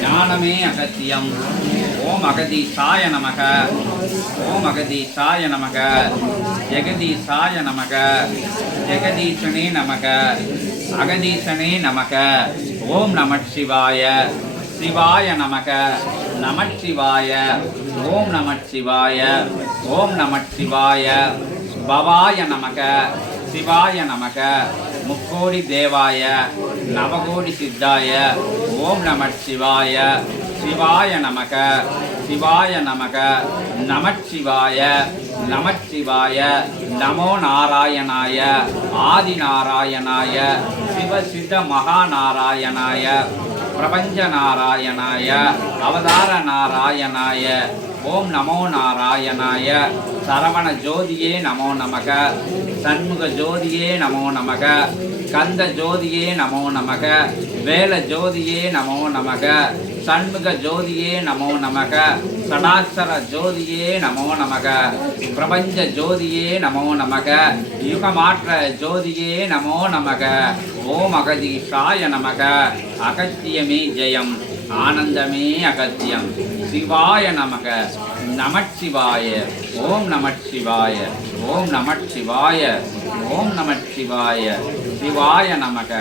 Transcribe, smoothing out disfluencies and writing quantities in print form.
ஞானமே அகத்தியம். ஓம் அகதீசாய நமக. ஓம் அகதீசாய நமக. ஜெகதீசாய நமக. ஜெகதீசனே நமக. அகதீசனே நமக. ஓம் நமச்சிவாய. சிவாய நமக. நமச்சிவாய. ஓம் நமச்சிவாய. ஓம் நமச்சிவாய. பவாய நமக. சிவாய நமக. முக்கோடி தேவாய நவகோடி சித்தாய. ஓம் நமச்சிவாய. சிவாய நமக. சிவாய நமக. நமச்சிவாய. நமச்சிவாய. நமோ நாராயணாய. ஆதி நாராயணாய. சிவசித்த மகாநாராயணாய. பிரபஞ்ச நாராயணாய. அவதார நாராயணாய. ஓம் நமோ நாராயணாய. சரவண ஜோதியே நமோ நமக. சண்முக ஜோதியே நமோ நமக. கந்த ஜோதியே நமோ நமக. வேல ஜோதியே நமோ நமக. சண்முக ஜோதியே நமோ நமக. சடாட்சர ஜோதியே நமோ நமக. பிரபஞ்ச ஜோதியே நமோ நமக. யுகமாற்ற ஜோதியே நமோ நமக. ஓம் அகதீசாய நமக. அகத்தியமே ஜெயம். ஆனந்தமே அகத்தியம். சிவாய நமக. நமச்சிவாய. ஓம் நமச்சிவாய. ஓம் நமச்சிவாய. ஓம் நமச்சிவாய. சிவாய நமக.